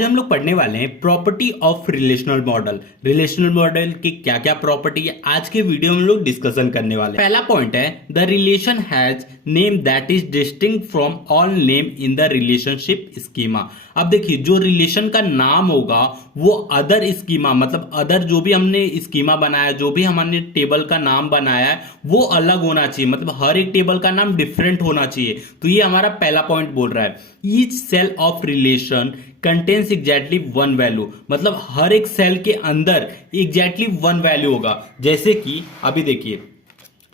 आज हम लोग पढ़ने वाले हैं property of relational model. Relational model की क्या क्या प्रॉपर्टी है आज के वीडियो में हम लोग डिस्कशन करने वाले हैं। पहला पॉइंट है the relation has name that is distinct from all name in the relationship schema. अब देखिए जो रिलेशन का नाम होगा वो अदर स्कीमा मतलब अदर जो भी हमने स्कीमा बनाया, जो भी हमने टेबल का नाम बनाया है वो अलग होना चाहिए, मतलब हर एक टेबल का नाम डिफरेंट होना चाहिए। तो ये हमारा पहला पॉइंट बोल रहा है each cell of relation contains exactly one value, मतलब हर एक सेल के अंदर एग्जैक्टली वन वैल्यू होगा। जैसे कि अभी देखिए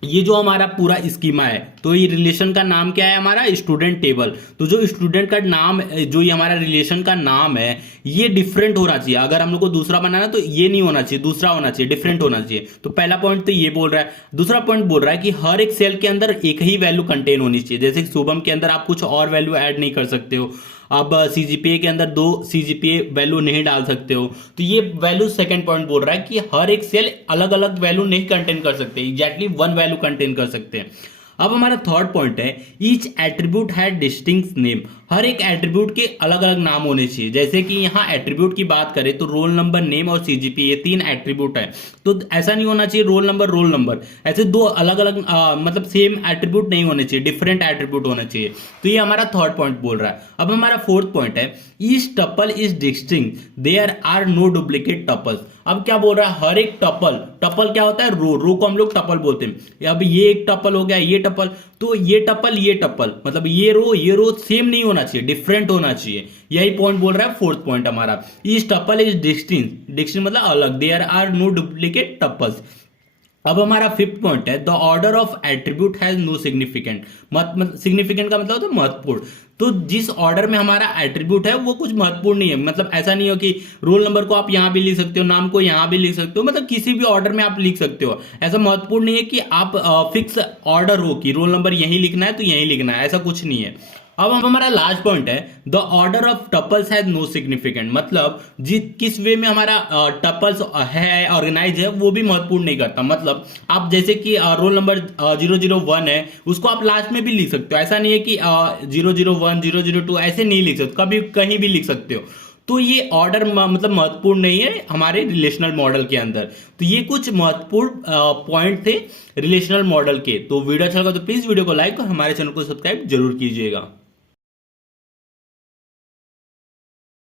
ये जो हमारा पूरा स्कीमा है तो ये रिलेशन का नाम क्या है हमारा स्टूडेंट टेबल। तो जो स्टूडेंट का नाम जो ये हमारा रिलेशन का नाम है ये डिफरेंट होना चाहिए। अगर हम लोग को दूसरा बनाना तो ये नहीं होना चाहिए, दूसरा होना चाहिए, डिफरेंट होना चाहिए। तो पहला पॉइंट तो ये बोल रहा है। दूसरा पॉइंट बोल रहा है कि हर एक सेल के अंदर एक ही वैल्यू कंटेन होनी चाहिए। जैसे कि शुभम के अंदर आप कुछ और वैल्यू ऐड नहीं कर सकते हो, अब सीजीपीए के अंदर 2 सीजीपीए वैल्यू नहीं डाल सकते हो। तो ये वैल्यू सेकंड पॉइंट बोल रहा है कि हर एक सेल अलग अलग वैल्यू नहीं कंटेन कर सकते, एग्जैक्टली वन वैल्यू कंटेन कर सकते हैं। अब हमारा थर्ड पॉइंट है each attribute had distinct name, हर एक एट्रीब्यूट के अलग अलग नाम होने चाहिए। जैसे कि यहाँ एट्रीब्यूट की बात करें तो रोल नंबर, नेम और सीजीपी ये 3 एट्रीब्यूट है। तो ऐसा नहीं होना चाहिए रोल नंबर, ऐसे 2 अलग अलग मतलब सेम एट्रीब्यूट नहीं होने चाहिए, डिफरेंट एट्रीब्यूट होना चाहिए। तो ये हमारा थर्ड पॉइंट बोल रहा है। अब हमारा फोर्थ पॉइंट है each tuple is distinct, there are no duplicate tuples. अब क्या बोल रहा है हर एक टपल क्या होता है रो को हम लोग टपल बोलते हैं। अब ये एक टपल हो गया, ये टपल, तो ये टपल मतलब ये रो सेम नहीं होना चाहिए, डिफरेंट होना चाहिए। यही पॉइंट बोल रहा है फोर्थ पॉइंट हमारा ईच टपल इज डिस्टिंक्ट मतलब अलग, there are no duplicate tuples. अब हमारा फिफ्थ पॉइंट है the order of attribute has no significant, significant का मतलब होता है महत्वपूर्ण। तो जिस ऑर्डर में हमारा एट्रीब्यूट है वो कुछ महत्वपूर्ण नहीं है, मतलब ऐसा नहीं हो कि रोल नंबर को आप यहां भी लिख सकते हो, नाम को यहां भी लिख सकते हो, मतलब किसी भी ऑर्डर में आप लिख सकते हो। ऐसा महत्वपूर्ण नहीं है कि आप फिक्स ऑर्डर हो कि रोल नंबर यहीं लिखना है तो यहीं लिखना है, ऐसा कुछ नहीं है। अब हमारा लास्ट पॉइंट है the order of tuples has no significant, मतलब किस वे में हमारा टपल्स है ऑर्गेनाइज है वो भी महत्वपूर्ण नहीं करता। मतलब आप जैसे कि रोल नंबर 001 है उसको आप लास्ट में भी लिख सकते हो, ऐसा नहीं है कि 001 002 ऐसे नहीं लिख सकते, कभी कहीं भी लिख सकते हो। तो ये ऑर्डर मतलब महत्वपूर्ण नहीं है हमारे रिलेशनल मॉडल के अंदर। तो ये कुछ महत्वपूर्ण पॉइंट थे रिलेशनल मॉडल के। तो वीडियो अच्छा लगा तो प्लीज वीडियो को लाइक और हमारे चैनल को सब्सक्राइब जरूर कीजिएगा।